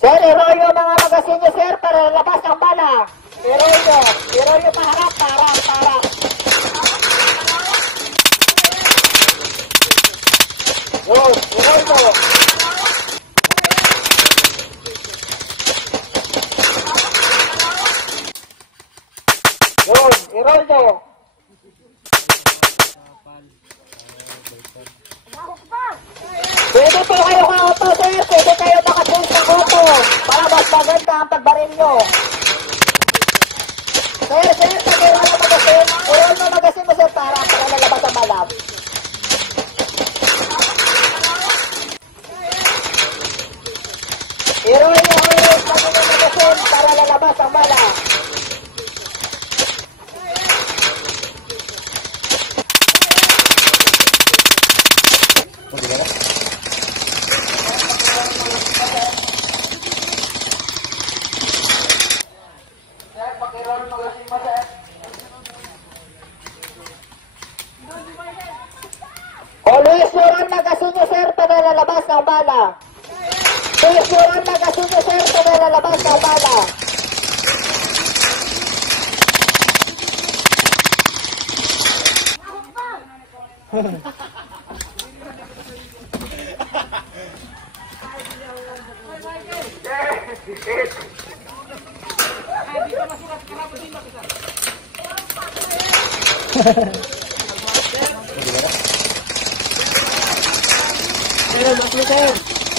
Sir, i-roll yung mga magasin nyo, sir, para labas ang bala. I-roll nyo. I-roll nyo paharap. Yun, i-roll nyo. Yun, i-roll nyo. Pwede po kayo ka-auto, sir. Pwede kayo naka-change ng auto para mas maganda ang pagbaril nyo. Sir, pag-iwan ng magasin. I-roll mo magasin mo, sir, para lalabas ang balak. I-roll nyo ng magasin para lalabas ang balak. Always sure ang magasin nyo, sir, para lalabas ng bala. Always sure ang magasin nyo, sir, para lalabas ng bala.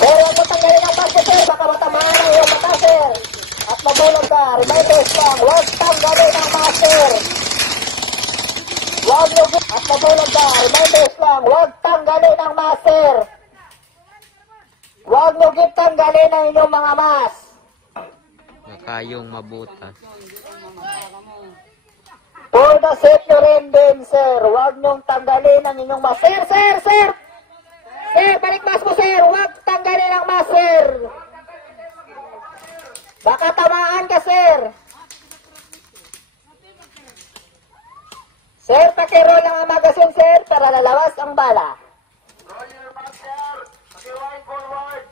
Pero ang matanggalin ang master, sir, baka matamaan ang iyong mata, sir. At mabulog ka. Reminders lang, huwag tanggalin ang master. At mabulog ka. Reminders lang, huwag tanggalin ang master. Huwag lugit tanggalin ang inyong mga mas. Kayong mabutas. For the safety rin din, sir. Huwag niyong tanggalin ang inyong mas. Sir! Sir, balik mas mo, sir. Huwag tanggalin ang mas, sir. Baka tamaan ka, sir. Sir, pakiroll lang ang magasin, sir, para lalabas ang bala. Roll your back, sir. Pakiroll forward.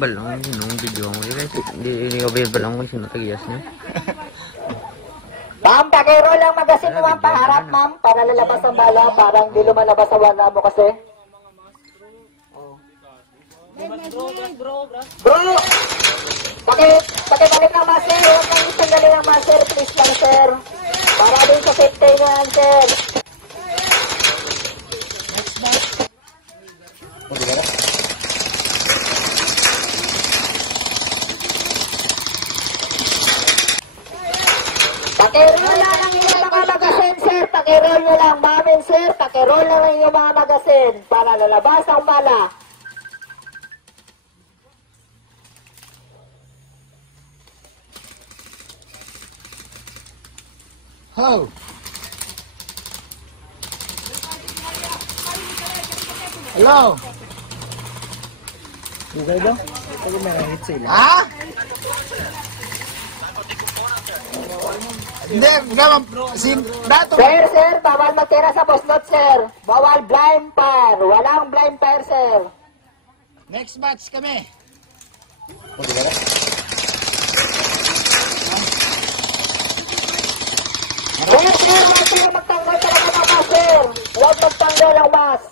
Balong nung video mo di available lang kasi natagiyas niya. Ma'am, pakiroll lang magasin mo ang paharap, ma'am, para lalabas ang bala, parang di lumalabas ang wala mo kasi. Bro! Pakibalik ng master, huwag kang itanggalin ng master, please lang, sir. Para din sa safety niyan, sir. Pakiroll lang ang inyong mga magasin, sir. Pakiroll nyo lang, mamin, sir. Pakiroll lang ang inyong mga magasin para lalabas ang bala. Ho! Hello? Bugay ba? Pwede marahit sila. Ha? Hindi, naman, dato. Sir, bawal magtira sa poslot, sir. Bawal blind fire. Walang blind fire, sir. Next match kami. Sir, magtanggal talaga ng mas, sir. Huwag magtanggal ng mas.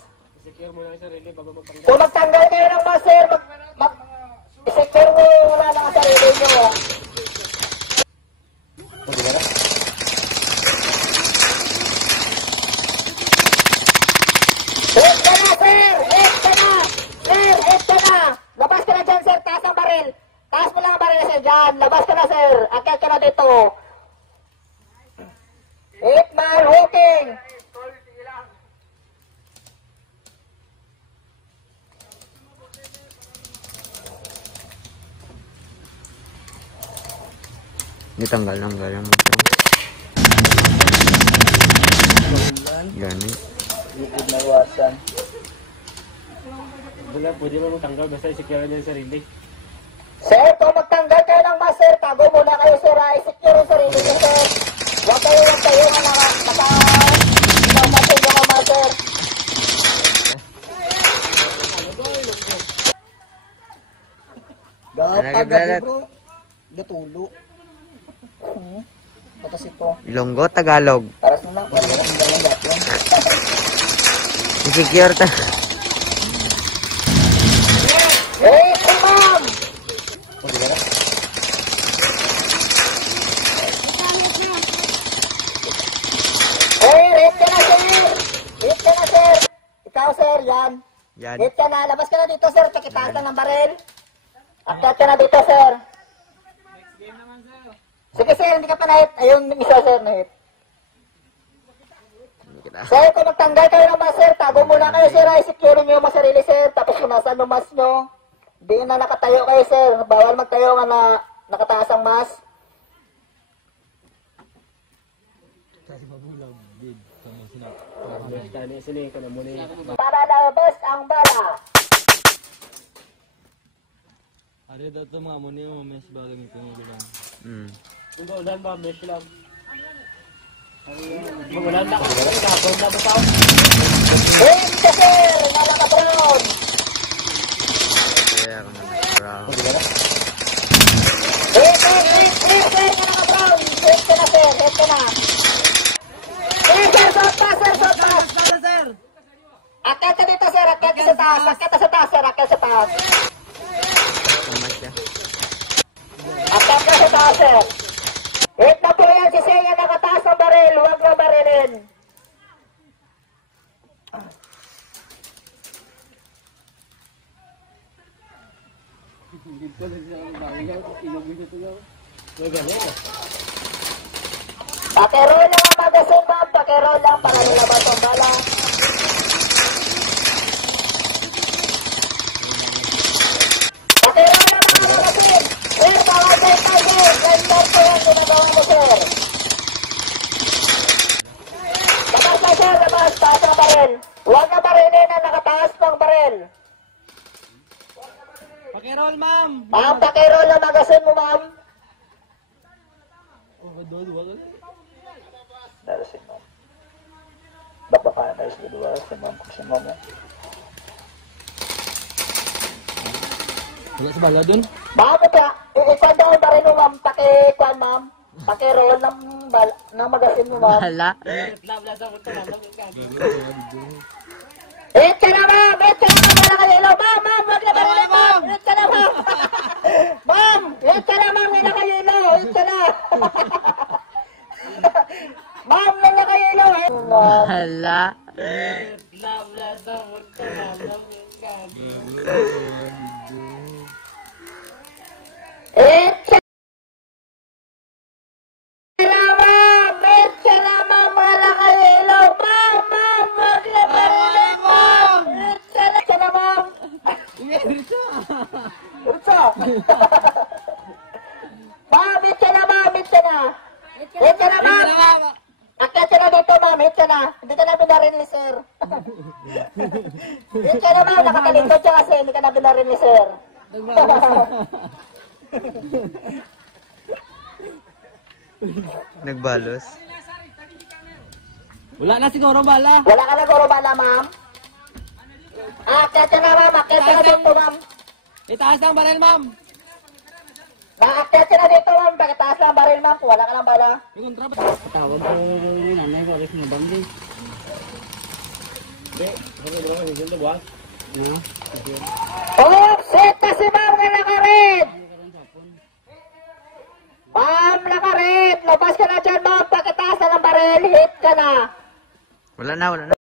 Kung magtanggal kayo ng mas, sir, i-secure mo wala na ang sarili nyo. Labas ka na dyan, sir. Taas ang baril. Taas mo lang ang baril, sir. Dyan. Labas ka na, sir. Akyat ka na dito. 8-man hooking. Ditanggal lang galang mo. Gani. Likod na iwasan. Wala, pwede mo magtanggal basta isikyaran niya yung sarili. Sir, kung magtanggal kayo ng mas, sir, tago muna kayo sir, i-secure yung sarili niyo sir. Huwag kayo nga nakamatay nyo ka sir. Gapag bro. Gatulo. Batas ito. Ilonggo, Tagalog. Paras na lang. Paras na lang. Insecure ta. Hey, ma'am! Hey, hit ka na sir! Hit ka na sir! Ikaw sir, yan. Yan. Hit ka na, labas ka na dito sir, tsakitaas ka ng baril. Akyat ka na dito sir. Sige sir, hindi ka pa na-hit. Ayun, isa sir na-hit. Sir, kung magtanggal kayo ng mas sir, tago muna kayo sir, i-secure nyo yung mas sarili sir, tapos punasan yung mas nyo. Hindi na nakatayo kayo sir, bawal magtayo nga na nakataas ang mas. Para labas ang bala. Ada data mga mo niyo mes bagay ito mo bilang. Ulan ba? Mes lang. Hit ka sir, nalakabrown. Kaya ako naman. Bravo. Hit sir, nalakabrown. Hit ka na sir, hit ka na. Sir, sot pa. Akyat ka dito sir, akyat ka sa taas sir, akyat sa taas. Tumas siya. Akyat ka sa taas sir. Hit na po yan si Senya, nakataas ng baril, huwag na barilin. Pakirol lang ang magasin ma'am, pakirol lang para nilabas ang bala. Pakirol lang ang magasin. Sir, bawal kayo tayo. Ganda po yan, ginagawa mo sir. Labas na sir, labas, taas ng baril. Huwag na barilin na nakataas ng baril. Pakirol ma'am. Ma'am, pakirol lang magasin mo ma'am. Dahil si ma'am. Bapak ka na sa dua si ma'am. Si ma'am ya. Wala sa bala dun. Ma'am, ikon daw ang baril mo ma'am, pakikuan ma'am. Pakirol ng magasin mo ma'am. Hala. Hit ka na ma'am! Hit ka na ma'am! Wala kayo ilaw! Ma'am! Wag na barilin ma'am! Hit ka na ma'am! Ma'am! Hit ka na ma'am! Wala kayo ilaw! Hit ka na! Ma'am! Wala kayo ilaw! Hala. Hit ka na ma'am! Hit ka na ma'am! Wala kayo ilaw! Ma'am! Wag na barilin ma'am! Hit ka na ma'am! Ursa! Ma'am, hit ka na ma'am! Hit ka na! Hit ka na ma'am! Akyat ka na dito ma'am! Hit ka na! Hindi ka na binarin ni sir! Hit ka na ma'am! Nakatalikod siya kasi hindi ka na binarin ni sir! Nagbalos. Wala na siguro bala. Wala ka na guro bala ma'am? Akyat ka na ma'am! Akyat ka na dito ma'am! Itaas ang baril ma'am. Naakyat ka na dito ma'am! Pagkataas lang baril ma'am! Wala ka ng bala! Yung kontra ba? Tawag ko yung nanay ko. Alis mo bang Oops! Hit na si ma'am na nakarid! Ma'am, nakarid! Labas ka na dyan ma'am! Pagkataas na ng baril! Hit ka na! Wala na.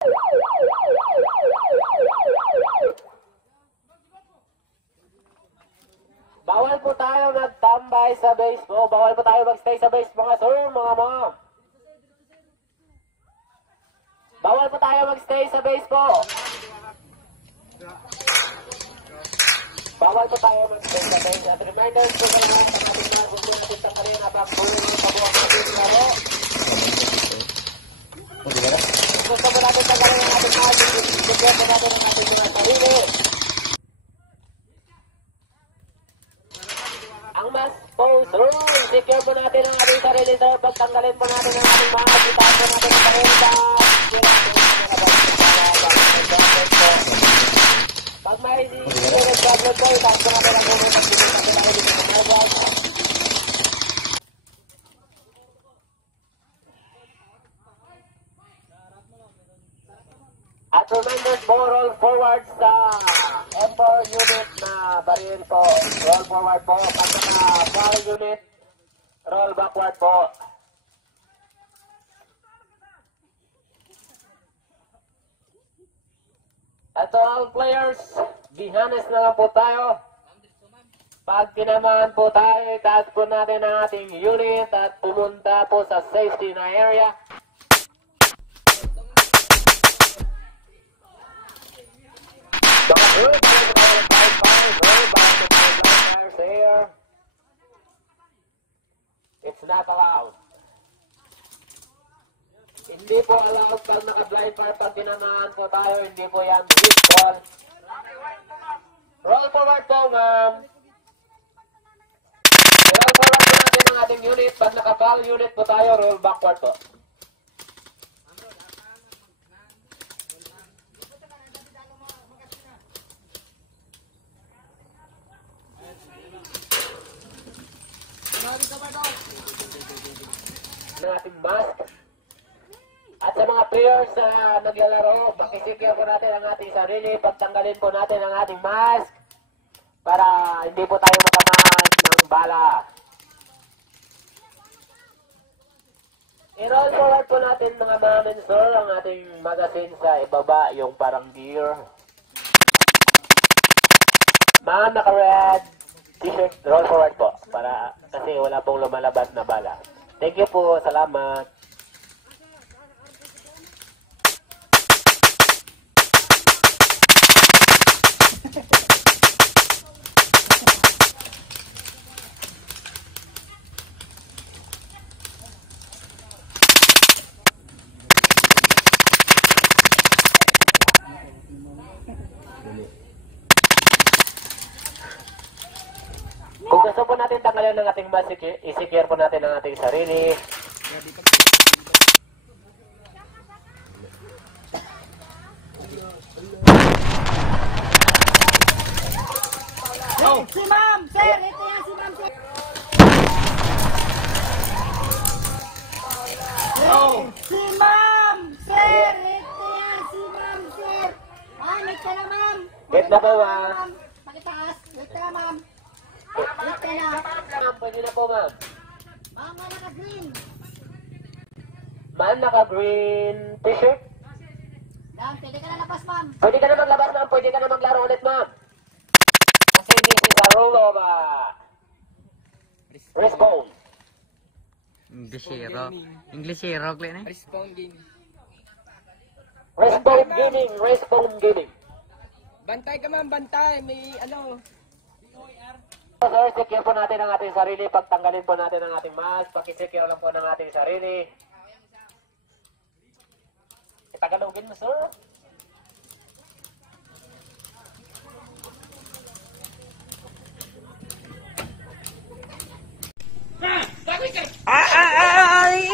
Bawal po tayo magtambay sa base po. Bawal po tayo magstay sa base mga sir, mga ma'am. Bawal po tayo magstay sa base po. Bawal po tayo magstay sa base. At reminders po sa lahat ng ating mga gusto natin sa kanina habang bulong ng pabuwang natin na po. Gusto po natin sa kanina ng ating mga gusto po natin ng ating mga sarili. Ang Ang mas pose rule. Secure po natin ang ating sarili, sir. Pagtanggalin po natin ang ating mga itaan po natin ang sarili. Pag may security problem po, itaan po natin ang mga pagtanggalin. At reminders po, roll forward sa M4 unit na baril po. Roll forward po. Pag naka-fire unit, roll backward po. At all players, be honest na lang po tayo. Pag tinamaan po tayo, itaas po natin ang ating unit at pumunta po sa safety na area. It's not allowed. Hindi po allowed pag naka-blind fire, pag tinamaan po tayo, hindi po yan withdrawal. Roll forward po, ma'am. Roll forward po natin ang ating unit. Pag naka-foul unit po tayo, roll backward po. Ng ating mask. At sa mga players na naglalaro, pakisecure po natin ang ating sarili, pagtanggalin po natin ang ating mask para hindi po tayo matamaan ng bala. I-roll forward po natin mga mamen sir ang ating magazine sa ibaba, yung parang gear. Mga naka-red t-shirt, roll forward po para kasi wala pong lumalabas na bala. Thank you po, salamat. Kung gusto po natin tanggalin ng ating mask, i-secure po natin ang ating sarili. Si ma'am, sir! Ito yan si ma'am, sir! Si ma'am, sir! Ito yan si ma'am, sir! Ay, wait ka na, ma'am! Wait na po, ma'am. Pakitaas! Wait ka na, ma'am! Wait ka na! Ma'am, pwede na po, ma'am. Ma'am, na naka-green! Ma'am, naka-green t-shirt. Ma'am, pwede ka na labas, ma'am! Pwede ka na maglabas, ma'am. Pwede ka na maglaro ulit, ma'am. Kasi this is a rule of respawn. Inglesero. Inglesero, kaya na. Respawn gaming. Respawn gaming. Bantay ka man, bantay. May ano. Sir, secure po natin ang ating sarili. Pagtanggalin po natin ang ating mask. Pakisecure lang po ng ating sarili. Itagalogin mo, sir.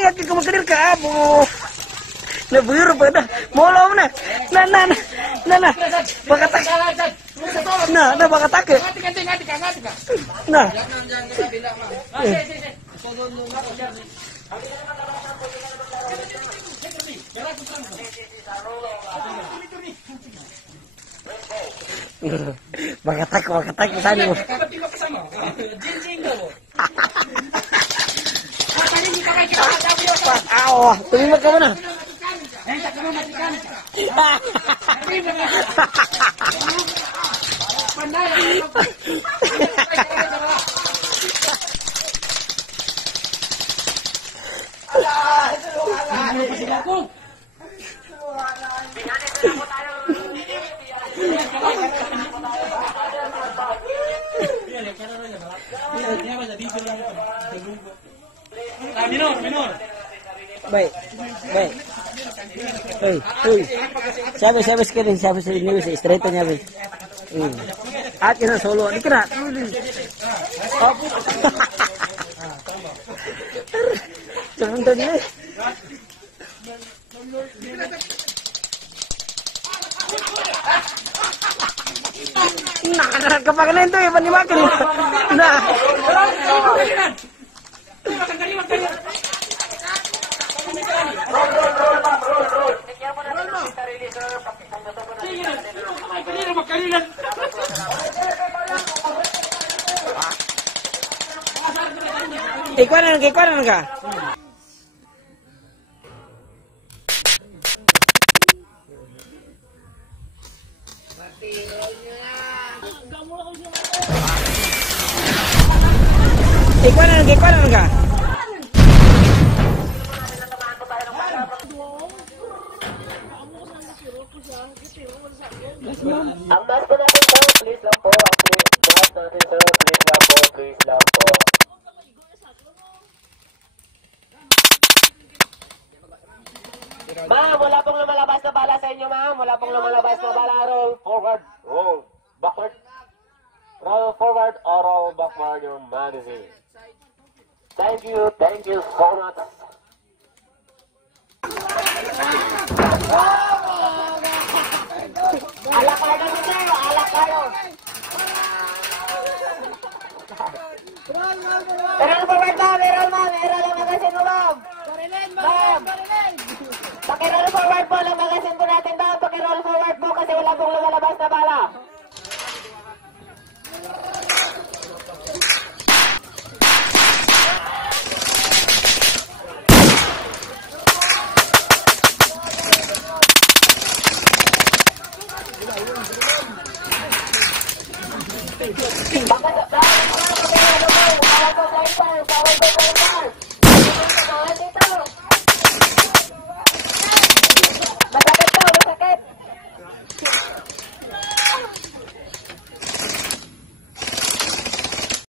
Ingat ka magkadir ka, abo. Nabiro pa na. Molo mo na. Na. Bakatak. Na, bakatak. Na. Bakatak. Saan mo? Aw, tumimag ka muna. Minor. Baik. Uy. Sabi sekali, sabi sa inyo sa straight niya. At ina solo, di kira. Sumundan na eh. Nakakapag na ito eh, panimakin na. Ikuanan ka. Ikuanan ka. Ang mas po natin sir, please lang po. Ang mas natin sir, please lang po. Please lang po. Ma'am, wala pong lumalabas na bala sa inyo, ma'am. Wala pong lumalabas na bala. Roll forward, roll backward. Roll forward or roll backward your magazine. Thank you so much. Alak kayo na sir, alak kayo. Meron forward ba? Meron lang magasin mo ma'am. Ma'am, pakiroll forward po lang magasin po natin daw. Pakiroll forward po kasi wala pong lumalabas na bala. Masakit.